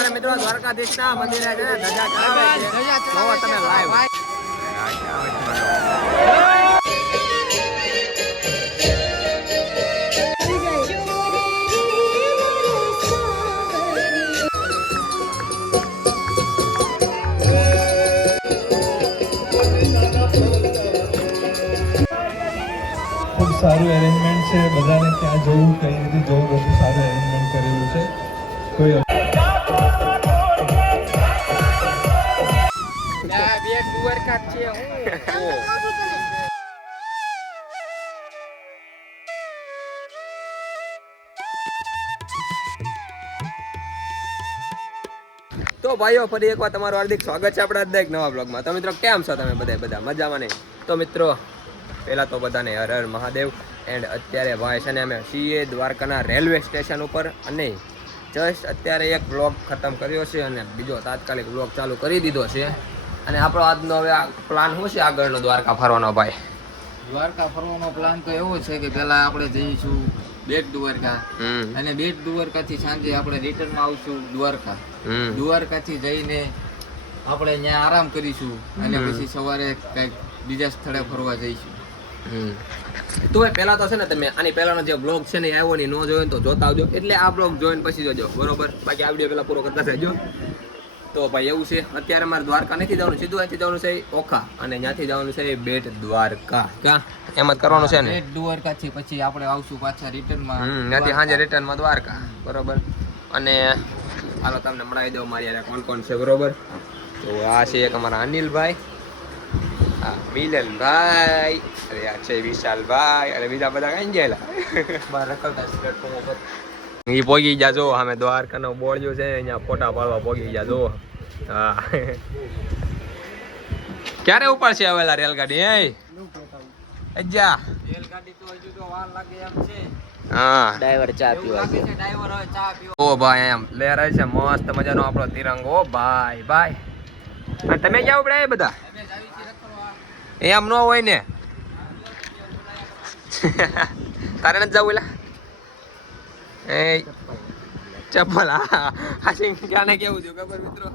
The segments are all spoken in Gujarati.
અત્યારે મિત્રો દ્વારકાધીશના મંદિરે છે ધજા ચડાવે છે. જોવો તમે લાઈવ. ખૂબ સારું એરેન્જમેન્ટ છે, બધાને ત્યાં જવું કઈ રીતે જવું બધું સારું એરેન્જમેન્ટ કરેલું છે. કોઈ તો ભાઈઓ ફરી એકવાર તમારું હાર્દિક સ્વાગત છે આપણા આજના એક નવા બ્લોગમાં. તો મિત્રો કેમ છો તમે બધા મજામાં નહીં? તો મિત્રો પહેલાં તો બધાને હર હર મહાદેવ. એન્ડ અત્યારે ભાઈ છે ને અમે છીએ દ્વારકાના રેલવે સ્ટેશન ઉપર અને જસ્ટ અત્યારે એક બ્લોગ ખતમ કર્યો છે અને બીજો તાત્કાલિક બ્લોગ ચાલુ કરી દીધો છે. અને આપણો આજનો હવે આ પ્લાન શું છે આગળનો દ્વારકા ફરવાનો ભાઈ? દ્વારકા ફરવાનો પ્લાન તો એવો છે કે પહેલા આપણે જઈશું બેટ દ્વારકા અને બેટ દ્વારકાથી સાંજે આપણે રિટર્નમાં આવશું દ્વારકા. દ્વારકાથી જઈને આપણે ત્યાં આરામ કરીશું અને પછી સવારે કંઈક બીજા સ્થળે ફરવા જઈશું. તો ભાઈ પહેલા તો છે ને તમે આની પહેલાનો જે બ્લોગ છે ને એ આવ્યો નહીં, ન જોયો ને તો જોતા આવજો. એટલે આ બ્લોગ જોઈને પછી જોજો, બરોબર? બાકી આ વિડીયો પહેલા પૂરો કરતા રહેજો. તો ભાઈ એવું છે, અત્યારે મારે દ્વારકા નથી જવાનું, સીધું અહીંથી જવાનું છે ઓખા અને ત્યાંથી જવાનું છે બેટ દ્વારકા. ક્યાં એમ જ કરવાનું છે ને? બેટ દ્વારકાથી પછી આપણે આવશું પાછા રિટર્નમાં. ત્યાંથી સાંજે રિટર્નમાં દ્વારકા, બરોબર? અને હાલો તમને મળાવી દઉં મારી યાર કોણ કોણ છે, બરોબર? તો આ છે એક અમારા અનિલભાઈ, હા મિલનભાઈ, અરે આ છે વિશાલભાઈ, અને બીજા બધા કઈ ગયેલા બહાર રખડતા પ્લેટફોર્મ ઉપર. એ પોગી ગયા જો અમે દ્વારકાનો બોર્ડ છે અહીંયા ફોટા પાડવા પોગી ગયા જો. હા ક્યારે ઉપાડશે આવેલા રેલગાડી? અજા રેલગાડી તો હજુ તો વાર લાગે એમ છે. હા ડ્રાઈવર ચા પીવા છે. ડ્રાઈવર હવે ચા પીવા. ઓ ભાઈ એમ લહેરાય છે મસ્ત મજાનો આપણો તિરંગો ભાઈ ભાઈ. અને તમે ક્યાં ઉપડ્યા બધા? એમ ન હોય ને તારે નથી જવું એલા એ ચપ્પલ. હા ક્યાં કેવું થયું ખબર મિત્રો?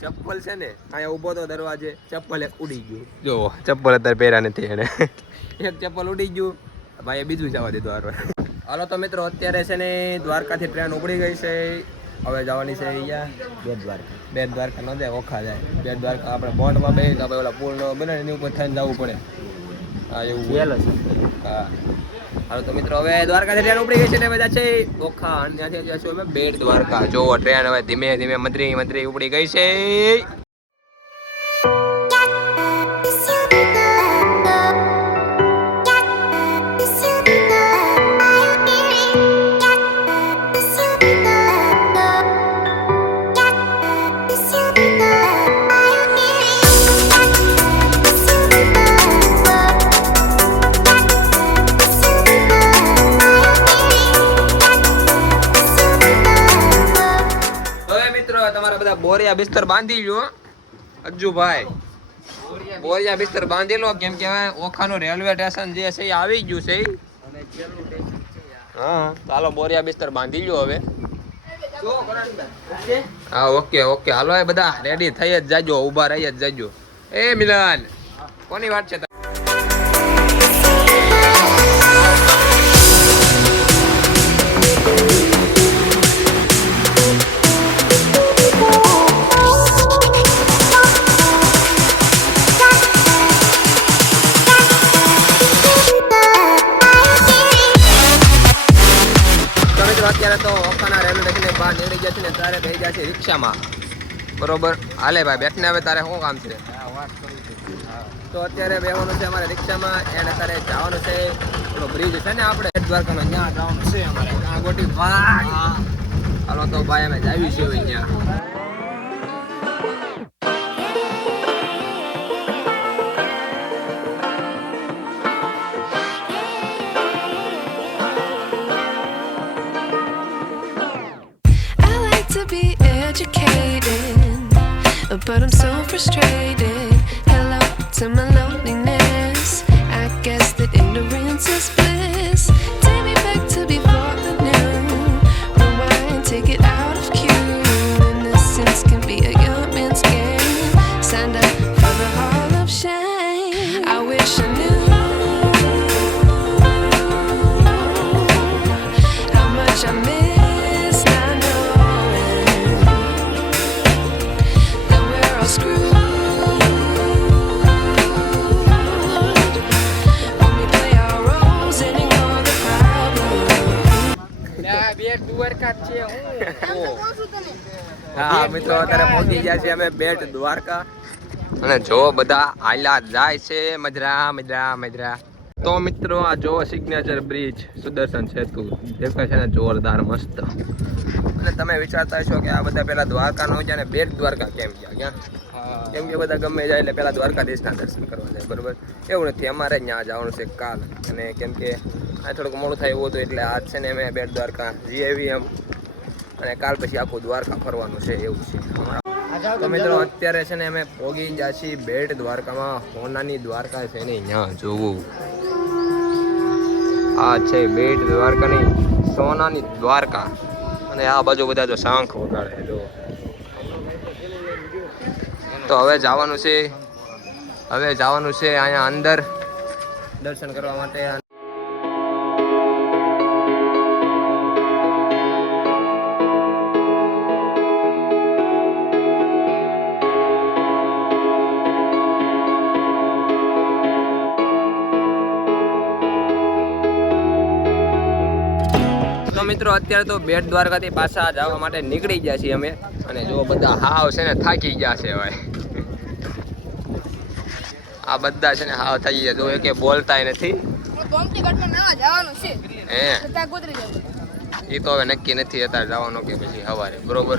ચપ્પલ છે ને અહીંયા ઊભો તો દરવાજે, ચપ્પલ એક ઉડી ગયું. જો ચપ્પલ અત્યારે પહેર્યા નથી એને. એક ચપ્પલ ઉડી ગયું ભાઈ, બીજું જવા દીધું હારો. હાલો તો મિત્રો અત્યારે છે ને દ્વારકાથી ટ્રેન ઉપડી ગઈ છે, હવે જવાની છે અહીંયા બેટ દ્વારકા. બેટ દ્વારકા ન જાય ઓખા જાય. બેટ દ્વારકા આપણે બોટમાં બેસી તો આપણે ઓલા પુલ બને એની ઉપર થઈને જવું પડે. હા એવું છે. હા હાલો તો મિત્રો હવે દ્વારકાથી ટ્રેન ઉપડી ગઈ છે ને બધા છે ઓખા અને ત્યાંથી જઈશું અમે બેટ દ્વારકા. જો ટ્રેન હવે ધીમે ધીમે મધરી ઉપડી ગઈ છે. તમારા બધા બોરિયા બિસ્તર બાંધી લો અજ્જુભાઈ, બોરિયા બિસ્તર બાંધી લો, કેમ કે હવે ઓખાનું રેલવે સ્ટેશન જે છે એ આવી ગયું છે. હા ચાલો બોરિયા બિસ્તર બાંધી લો હવે. હા ઓકે ઓકે હાલો એ બધા રેડી થઈ જ જાજો, ઊભા રહી જ જાજો. એ મિલન કોની વાત છે? અત્યારે તો ઓખાના રેલવે સ્ટેશન બહાર નીકળી જશે ને તારે થઈ જશે રિક્ષામાં, બરોબર? હાલે ભાઈ બેઠને હવે તારે શું કામ છે? તો અત્યારે બેસવાનું છે અમારે રિક્ષામાં એન્ડ અત્યારે જવાનું છે પેલો બ્રિજ છે ને આપણે દ્વારકાનો, ત્યાં જવાનું છે અમારે કાગોટી ભાઈ. હાલો તો ભાઈ અમે જાવી છે અહીંયા. But I'm so frustrated. Hello to my loneliness. I guess that ignorance is bliss. Take me back to before the noon. Rewind, take it out of cue. And હા મિત્રો અત્યારે પહોંચી ગયા છીએ અમે બેટ દ્વારકા અને જો બધા હાલ્યા જાય છે મજરા. તો મિત્રો આ જો સિગ્નેચર બ્રિજ સુદર્શન સેતુ દેખાય છે ને જોરદાર મસ્ત. અને તમે વિચારતા હશો કે આ બધા પેલા દ્વારકા નો ગયા ને બેટ દ્વારકા કેમ ગયા કેમ કે બધા ગમે જાય એટલે પેલા દ્વારકાધીશના દર્શન કરવા જાય બરોબર. એવું નથી, અમારે ત્યાં જવાનું છે કાલ. અને કેમ કે આ થોડુંક મોડું થાય એવું હતું એટલે આજ છે ને અમે બેટ દ્વારકા જીએવી એમ અને કાલ પછી આખું દ્વારકા ફરવાનું છે એવું છે. તો મિત્રો અત્યારે છે ને અમે પોગી ગયા છીએ બેટ દ્વારકામાં. હોનાની દ્વારકા છે ને ત્યાં જોવું. આ છે બેટ દ્વારકાની સોનાની દ્વારકા. અને આ બાજુ બધા જો શંખ વગાડે જો. તો હવે જવાનું છે અહીંયા અંદર દર્શન કરવા માટે. તો મિત્રો અત્યારે તો બેટ દ્વારકાથી પાછા જવા માટે નીકળી ગયા છીએ અમે. અને જો બધા હાવ છે ને થાકી ગયા છે હવે. આ બધા છે ને હાવ થઈ ગયા જો કે બોલતાય નથી. હે એ તો હવે નક્કી નથી અત્યારે જવાનું કે પછી સવારે બરોબર.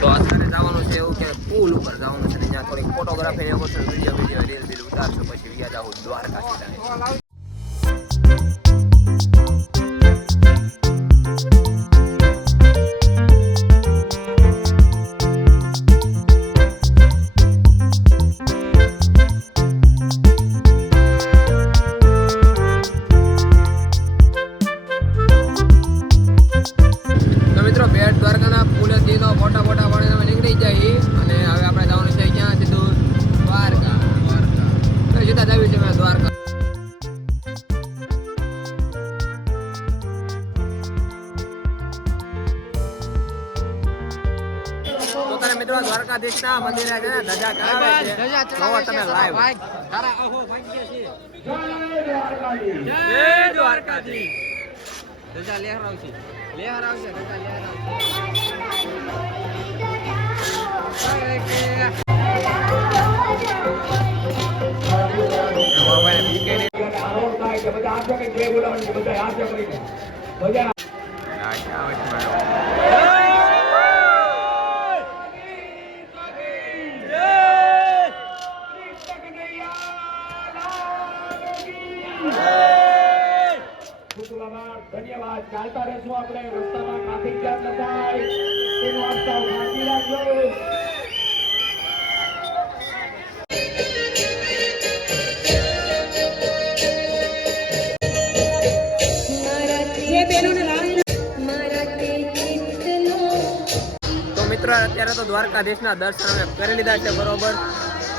તો અત્યારે જવાનું છે એવું કે પુલ ઉપર જવાનું છે. ત્યાં થોડીક ફોટોગ્રાફી ને વિડીયો રીલ ઉતારશું પછી વ્યા જાવ દ્વારકા સીધા. બેટ દ્વારકાના પુલેથી તો મોટા પાણીને અમે નીકળી જઈએ. અને હવે આપણે જવાનું છે ક્યાં સીધું દ્વારકા. સીધા જ આવ્યું છે મેં દ્વારકા. તો તારે મિત્રો દ્વારકાધીશના મંદિરે છે ને ધજા ચડાવે છે. જોવો તમે લાઈવ. જય દ્વારકાધીશ. ધજા લહેરાવશે. ધન્યવાદ. ચાલતા રહેશું આપણે રસ્તામાં ટ્રાફિક જામ ન થાય તેનું આપ સૌ ખાતરી રાખજો. તો મિત્રો અત્યારે તો દ્વારકાધીશના દર્શન અમે કરી લીધા છે બરોબર.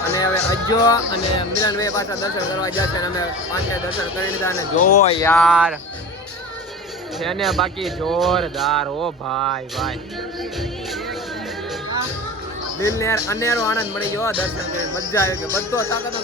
અને હવે અજ્જો અને મિલનભાઈ પાછા દર્શન કરવા જશે. અમે 5 દર્શન કરી લીધા. અને જોવો યાર છે ને બાકી જોરદાર. ઓ ભાઈ દિલ ને યાર અનેરો આનંદ મળી ગયો દર્શન કરીને. મજા આવી ગઈ. બધો તાકાત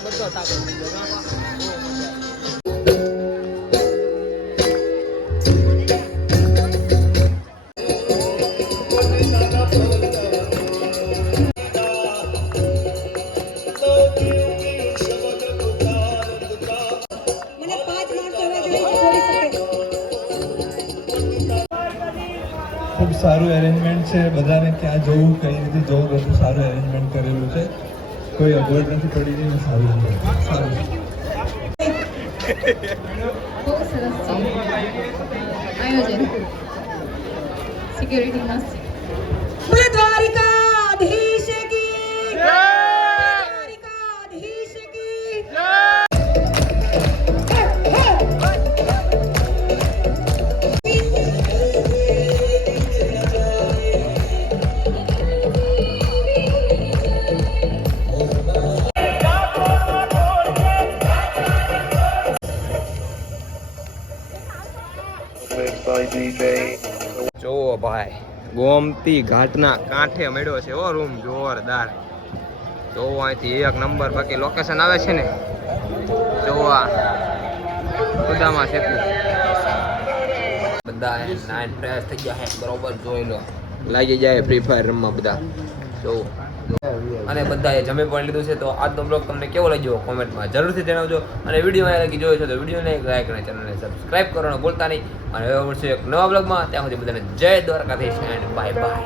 ખૂબ સારું એરેન્જમેન્ટ છે. બધાને ક્યાં જવું કઈ રીતે જવું બધું સારું એરેન્જમેન્ટ કરેલું છે. કોઈ અગવડ નથી પડી રહી. સારું બહુ સરસ છે આયોજન. સિક્યુરિટી મસ્ત છે. દ્વારકાધીશ કી જય. દ્વારકાધીશ કી જય. જોવો ભાઈ ગોમતી ઘાટના કાંઠે મળ્યો છે. ઓ રૂમ જોરદાર. જોવો અહીંથી એક નંબર. બાકી લોકેશન આવે છે ને જોવા બધામાં સેતુ. બધા નાઇટ ફ્રેશ થઈ ગયા છે બરોબર. જોઈ લો લાગી જાય ફ્રી ફાયર રમવા બધા. તો અને બધાએ જમી પણ લીધું છે. તો આજનો બ્લોગ તમને કેવો લાગ્યો કોમેન્ટમાં જરૂરથી જણાવજો. અને વિડીયો અહીંયા લગી જોયો છે તો વિડીયોને લાઈક અને ચેનલને સબસ્ક્રાઇબ કરવાનું ભૂલતા નહીં. અને હવે મળશું એક નવા બ્લોગમાં. ત્યાં સુધી બધાને જય દ્વારકાધીશ એન્ડ બાય બાય.